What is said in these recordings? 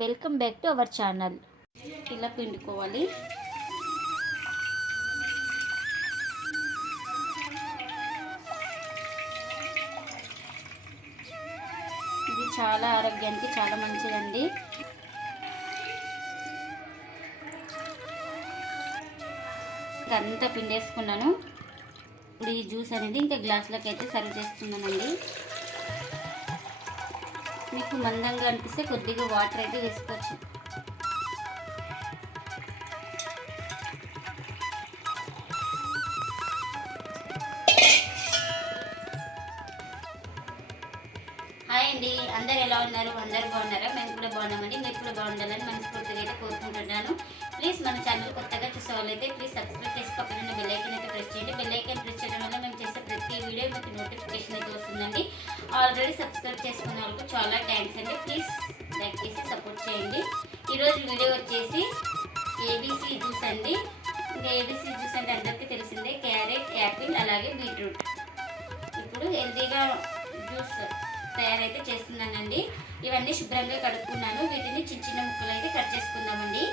Welcome back to our channel. ఇలా పిండుకోవాలి. ఇది చాలా ఆరోగ్యానికి చాలా మంచిదండి. అంతా పిండేసుకున్నాను. ఇప్పుడు ఈ జ్యూస్ అనేది ఇంకా గ్లాసులోకి అయితే సర్వ్ చేస్తున్నానండి. మీకు మందంగా అనిపిస్తే కొద్దిగా వాటర్ అయితే వేసుకోవచ్చు. హాయ్ అండి, అందరు ఎలా ఉన్నారు? అందరు బాగున్నారా? మేము కూడా బాగున్నామండి. మీరు కూడా బాగుండాలని మనస్ఫూర్తిగా అయితే కోరుకుంటున్నాను. ప్లీజ్ మన ఛానల్ కొత్తగా చూసే వాళ్ళైతే ప్లీజ్ సబ్స్క్రైబ్ చేసి పక్కన బెల్ ఐకాన్ అయితే ప్రెస్ చేయండి. బెల్ ఐకాన్ ప్రెస్ చేయడం వల్ల మేము చేసే ప్రతి వీడియో మీకు నోటిఫికేషన్ అయితే వస్తుందండి. ఆల్రెడీ సబ్స్క్రైబ్ చేసుకున్న వాళ్ళకు చాలా థ్యాంక్స్ అండి. ప్లీజ్ లైక్ చేసి సపోర్ట్ చేయండి. ఈరోజు వీడియో వచ్చేసి ఏబీసీ జ్యూస్ అండి. ఇంకా ఏబీసీ జ్యూస్ అంటే అందరికీ తెలిసిందే, క్యారెట్, యాపిల్ అలాగే బీట్రూట్. ఇప్పుడు హెల్తీగా జ్యూస్ తయారైతే చేస్తున్నానండి. ఇవన్నీ శుభ్రంగా కడుక్కున్నాను. వీటిని చిన్న చిన్న ముక్కలు అయితే కట్ చేసుకుందామండి.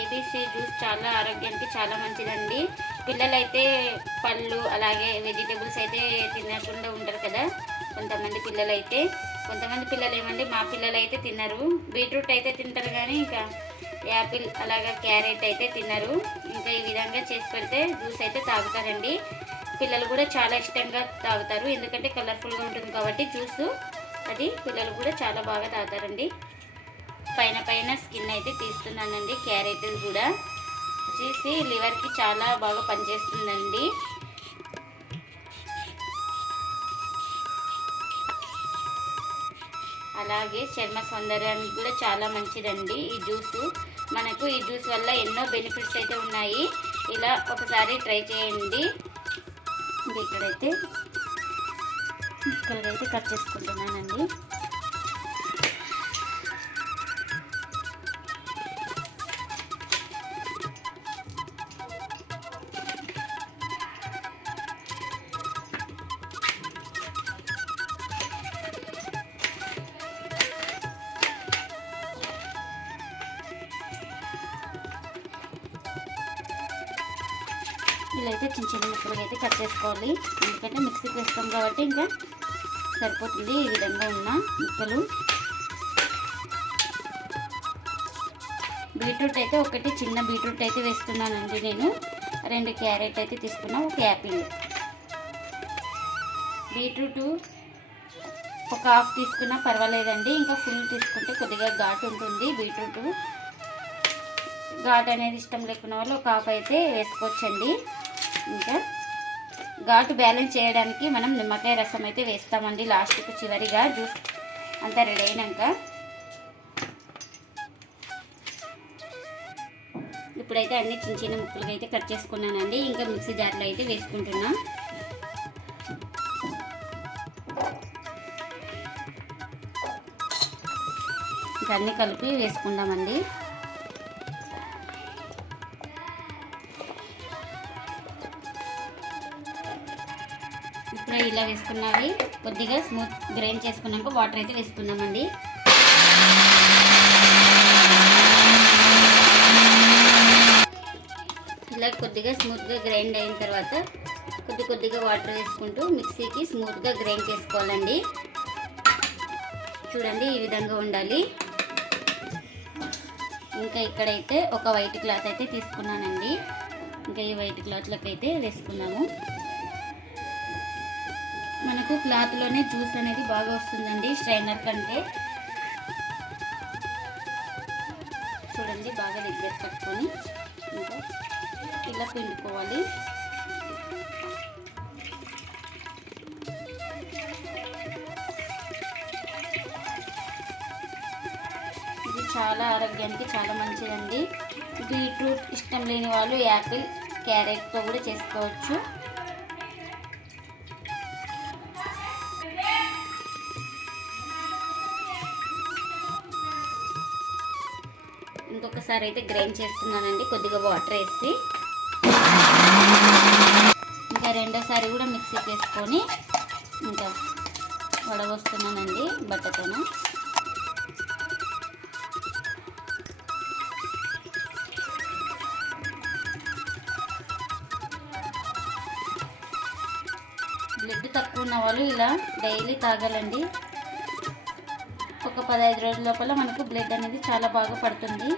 ఏబీసీ జ్యూస్ చాలా ఆరోగ్యానికి చాలా మంచిదండి. పిల్లలైతే పళ్ళు అలాగే వెజిటేబుల్స్ అయితే తినకుండా ఉంటారు కదా కొంతమంది పిల్లలైతే. కొంతమంది పిల్లలు ఏమండి, మా పిల్లలు అయితే తినరు. బీట్రూట్ అయితే తింటారు కానీ ఇంకా యాపిల్ అలాగే క్యారెట్ అయితే తినరు. ఇంకా ఈ విధంగా చేసి పెడితే జ్యూస్ అయితే తాగుతారండి. పిల్లలు కూడా చాలా ఇష్టంగా తాగుతారు, ఎందుకంటే కలర్ఫుల్గా ఉంటుంది కాబట్టి జ్యూసు. అది పిల్లలు కూడా చాలా బాగా తాగుతారండి. పైన స్కిన్ అయితే తీస్తున్నానండి. క్యారెట్ కూడా వచ్చేసి లివర్కి చాలా బాగా పనిచేస్తుందండి. అలాగే చర్మ సౌందర్యానికి కూడా చాలా మంచిదండి ఈ జ్యూసు. మనకు ఈ జ్యూస్ వల్ల ఎన్నో బెనిఫిట్స్ అయితే ఉన్నాయి. ఇలా ఒకసారి ట్రై చేయండి. ఇక్కడైతే ముక్కలుగా అయితే కట్ చేసుకుంటున్నానండి. ఇలా అయితే చిన్న చిన్న ముక్కలుగా అయితే కట్ చేసుకోవాలి, ఎందుకంటే మిక్సీకి వేస్తాం కాబట్టి ఇంకా సరిపోతుంది. ఈ విధంగా ఉన్న ముక్కలు. బీట్రూట్ అయితే ఒకటి చిన్న బీట్రూట్ అయితే వేస్తున్నానండి నేను. 2 క్యారెట్ అయితే తీసుకున్నా, 1 యాపిల్. బీట్రూట్ ఒక హాఫ్ తీసుకున్నా పర్వాలేదండి. ఇంకా ఫుల్ తీసుకుంటే కొద్దిగా ఘాటు ఉంటుంది. బీట్రూట్ ఘాటు అనేది ఇష్టం లేకున్న వాళ్ళు ఒక హాఫ్ అయితే వేసుకోవచ్చండి. ఇంకా ఘాటు బ్యాలెన్స్ చేయడానికి మనం నిమ్మకాయ రసం అయితే వేస్తామండి లాస్ట్కు చివరిగా జ్యూస్ అంతా రెడీ అయినాక. ఇప్పుడైతే అన్ని చిన్న చిన్న ముక్కలుగా అయితే కట్ చేసుకున్నానండి. ఇంకా మిక్సీ జార్లో అయితే వేసుకుంటున్నా. ఇంకా అన్నీ కలిపి వేసుకుందామండి. ఇప్పుడే ఇలా వేసుకున్నవి కొద్దిగా స్మూత్ గ్రైండ్ చేసుకున్నాక వాటర్ అయితే వేసుకుందామండి. ఇలా కొద్దిగా స్మూత్గా గ్రైండ్ అయిన తర్వాత కొద్దిగా వాటర్ వేసుకుంటూ మిక్సీకి స్మూత్గా గ్రైండ్ చేసుకోవాలండి. చూడండి ఈ విధంగా ఉండాలి. ఇంకా ఇక్కడైతే ఒక వైట్ క్లాత్ అయితే తీసుకున్నానండి. ఇంకా ఈ వైట్ క్లాత్లోకి అయితే వేసుకున్నాము. మనకు క్లాత్లోనే జ్యూస్ అనేది బాగా వస్తుందండి స్ట్రైనర్ కంటే. చూడండి బాగా దగ్గర కట్టుకొని ఇంకా ఇలా పిండుకోవాలి. ఇది చాలా ఆరోగ్యానికి చాలా మంచిదండి. బీట్రూట్ ఇష్టం లేని వాళ్ళు యాపిల్, క్యారెట్తో కూడా చేసుకోవచ్చు. ఇంకొకసారి అయితే గ్రైండ్ చేస్తున్నానండి కొద్దిగా వాటర్ వేసి. ఇంకా రెండోసారి కూడా మిక్సీకి వేసుకొని ఇంకా వడవస్తున్నానండి బట్టతోన. బ్లడ్ తక్కువ ఉన్న వాళ్ళు ఇలా డైలీ తాగాలండి. ఒక 15 రోజుల లోపల మనకు బ్లడ్ అనేది చాలా బాగా పడుతుంది.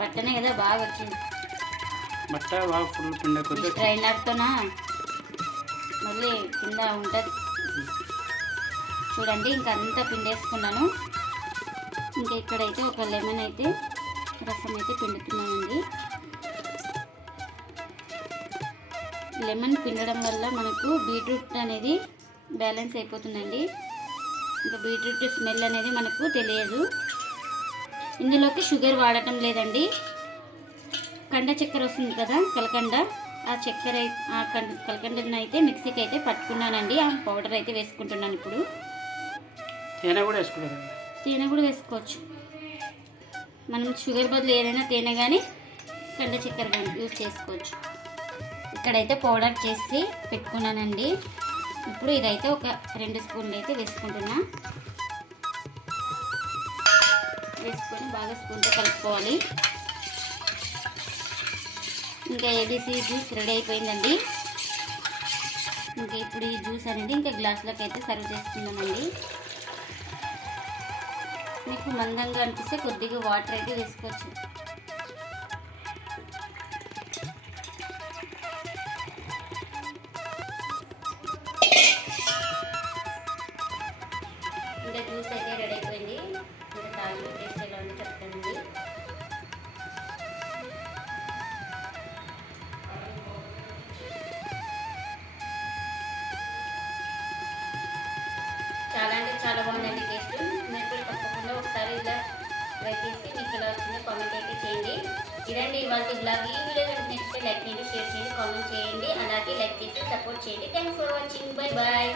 బట్టనే కదా బాగా వచ్చింది. బట్ట బాగా ఫుల్ పిండ కొద్ది ట్రైనర్తోనా మళ్ళీ కింద ఉంటుంది చూడండి. ఇంకా అంతా పిండేసుకున్నాను. ఇంకా ఇక్కడైతే ఒక లెమన్ అయితే రసం అయితే పిండుతున్నానండి. లెమన్ పిండడం వల్ల మనకు బీట్రూట్ అనేది బ్యాలెన్స్ అయిపోతుందండి. ఇంకా బీట్రూట్ స్మెల్ అనేది మనకు తెలియదు. ఇందులోకి షుగర్ వాడటం లేదండి. కండ చక్కెర వస్తుంది కదా, కలకండ, ఆ చక్కెర కలకండను అయితే మిక్సీకి అయితే పట్టుకున్నానండి. ఆ పౌడర్ అయితే వేసుకుంటున్నాను. ఇప్పుడు తేనె కూడా వేసుకుంటారు. తేనె కూడా వేసుకోవచ్చు. మనం షుగర్ బదులు ఏదైనా తేనె కానీ కండ చక్కెర కానీ యూజ్ చేసుకోవచ్చు. ఇక్కడైతే పౌడర్ చేసి పెట్టుకున్నానండి. ఇప్పుడు ఇదైతే ఒక 2 స్పూన్లు అయితే వేసుకుంటున్నా. వేసుకొని బాగా స్పూన్తో కలుపుకోవాలి. ఇంకా ఏబీసీ జ్యూస్ రెడీ అయిపోయిందండి. ఇంకా ఇప్పుడు ఈ జ్యూస్ అనేది ఇంకా గ్లాసులోకి అయితే సర్వ్ చేసుకున్నామండి. మీకు మందంగా అనిపిస్తే కొద్దిగా వాటర్ అయితే వేసుకోవచ్చు. ఇంకా జ్యూస్ అయితే రెడీ అయిపోయింది. ఇంకా తాగి టేస్ట్ ఎలా ఉందో చెప్తానండి. చాలా అంటే చాలా బాగుందండి టేస్ట్. మీరు కూడా తప్పకుండా ఒకసారి ఇలా ట్రై చేసి మీకు ఎలా వచ్చిందో కామెంట్ అయితే చేయండి. ఇదండి ఇవాళ బ్లాగ్. ఈ వీడియో కనుక నచ్చితే లైక్ చేయండి, షేర్ చేయండి, కామెంట్ చేయండి, అలాగే లైక్ చేసి సపోర్ట్ చేయండి. Thanks for watching. Bye bye.